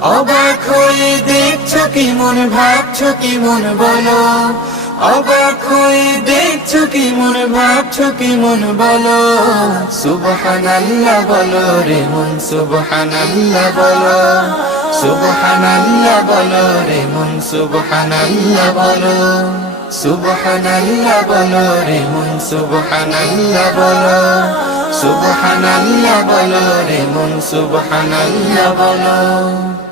অবাক হয়ে দেখছো কি মন, ভাবছো কি মন বলো, অবাক হয়ে দেখছো কি মন, ভাবছো কি মন বলো। সুবহানাল্লাহ বলো রে মন, সুবহানাল্লাহ বলো, সুবহানাল্লাহ বলো রে মন, সুবহানাল্লাহ বলো, সুবহানাল্লাহ বলো রে মন, সুবহানাল্লাহ বলো, সুবহানাল্লাহ বলো রে মন, সুবহানাল্লাহ বলো।